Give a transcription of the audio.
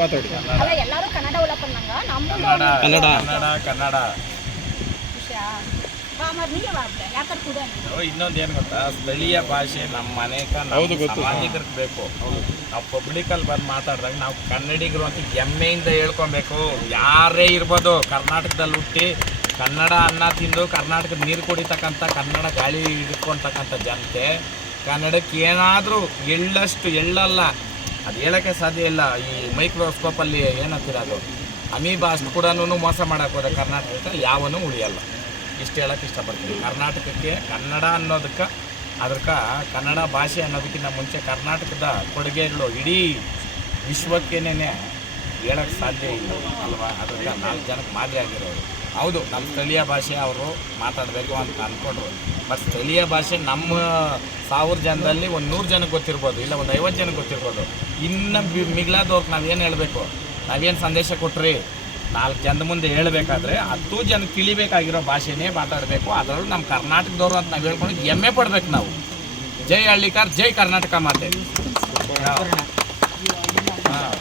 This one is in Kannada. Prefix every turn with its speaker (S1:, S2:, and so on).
S1: ಮಾತಾಡಿ
S2: ಅಲ್ಲ ಎಲ್ಲರೂ ಕನ್ನಡ
S1: ಕನ್ನಡ
S3: ಕನ್ನಡ. ಇನ್ನೊಂದು ಏನು ಗೊತ್ತಾ? ಸ್ಥಳೀಯ ಭಾಷೆ ನಮ್ಮ ಮನೆ
S1: ಹೌದು,
S3: ನಮ್ಮ
S1: ಗೊತ್ತು.
S3: ಸಂಬಂಧಿಕರಿಗೆ ಬೇಕು. ನಾವು ಪಬ್ಲಿಕಲ್ಲಿ ಬಂದು ಮಾತಾಡಿದಾಗ ನಾವು ಕನ್ನಡಿಗರು ಅಂತ ಹೆಮ್ಮೆಯಿಂದ ಹೇಳ್ಕೊಬೇಕು. ಯಾರೇ ಇರ್ಬೋದು ಕರ್ನಾಟಕದಲ್ಲಿ ಹುಟ್ಟಿ ಕನ್ನಡ ಅನ್ನ ತಿಂದು ಕರ್ನಾಟಕದ ನೀರು ಕುಡಿತಕ್ಕಂಥ ಕನ್ನಡ ಗಾಳಿ ಹಿಡ್ಕೊಳ್ತಕ್ಕಂಥ ಜನತೆ ಕನ್ನಡಕ್ಕೆ ಏನಾದರೂ ಎಳ್ಳಷ್ಟು ಎಳ್ಳಲ್ಲ. ಅದು ಹೇಳೋಕ್ಕೆ ಸಾಧ್ಯ ಇಲ್ಲ. ಈ ಮೈಕ್ರೋಸ್ಕೋಪಲ್ಲಿ ಏನಂತೀರ ಅದು? ಅಮೀಬಾ ಅಷ್ಟು ಕೂಡ ಮೋಸ ಮಾಡೋಕೆ ಹೋದ ಕರ್ನಾಟಕಕ್ಕೆ ಯಾವನೂ ಉಳಿಯಲ್ಲ. ಇಷ್ಟು ಹೇಳಕ್ಕೆ ಇಷ್ಟಪಡ್ತೀನಿ. ಕರ್ನಾಟಕಕ್ಕೆ ಕನ್ನಡ ಅನ್ನೋದಕ್ಕೆ, ಅದಕ್ಕೆ ಕನ್ನಡ ಭಾಷೆ ಅನ್ನೋದಕ್ಕಿಂತ ಮುಂಚೆ ಕರ್ನಾಟಕದ ಕೊಡುಗೆಗಳು ಇಡೀ ವಿಶ್ವಕ್ಕೇನೆ ಹೇಳಕ್ಕೆ ಸಾಧ್ಯ ಇಲ್ಲ, ಅಲ್ವಾ? ಅದರಿಂದ ನಾಲ್ಕು ಜನಕ್ಕೆ ಮಾದರಿ ಆಗಿರೋರು. ಹೌದು, ನಮ್ಮ ಸ್ಥಳೀಯ ಭಾಷೆ ಅವರು ಮಾತಾಡಬೇಕು ಅಂತ ಅಂದ್ಕೊಂಡ್ರು ಬಟ್ ಸ್ಥಳೀಯ ಭಾಷೆ ನಮ್ಮ ಸಾವಿರ ಜನದಲ್ಲಿ ಒಂದು ನೂರು ಜನಕ್ಕೆ ಗೊತ್ತಿರ್ಬೋದು, ಇಲ್ಲ ಒಂದು ಐವತ್ತು ಜನಕ್ಕೆ ಗೊತ್ತಿರ್ಬೋದು. ಇನ್ನು ಮಿಗಿಲಾದವ್ರಿಗೆ ನಾವೇನು ಹೇಳಬೇಕು? ನಾವೇನು ಸಂದೇಶ ಕೊಟ್ರಿ? ನಾಲ್ಕು ಜನದ ಮುಂದೆ ಹೇಳಬೇಕಾದ್ರೆ ಹತ್ತು ಜನಕ್ಕೆ ತಿಳಿಬೇಕಾಗಿರೋ ಭಾಷೆನೇ ಮಾತಾಡಬೇಕು. ಅದರಲ್ಲೂ ನಮ್ಮ ಕರ್ನಾಟಕದವರು ಅಂತ ನಾವು ಹೇಳ್ಕೊಂಡು ಹೆಮ್ಮೆ ಪಡ್ಬೇಕು ನಾವು. ಜೈ ಹಳ್ಳಿಕಾರ್, ಜೈ ಕರ್ನಾಟಕ ಮಾತೆ.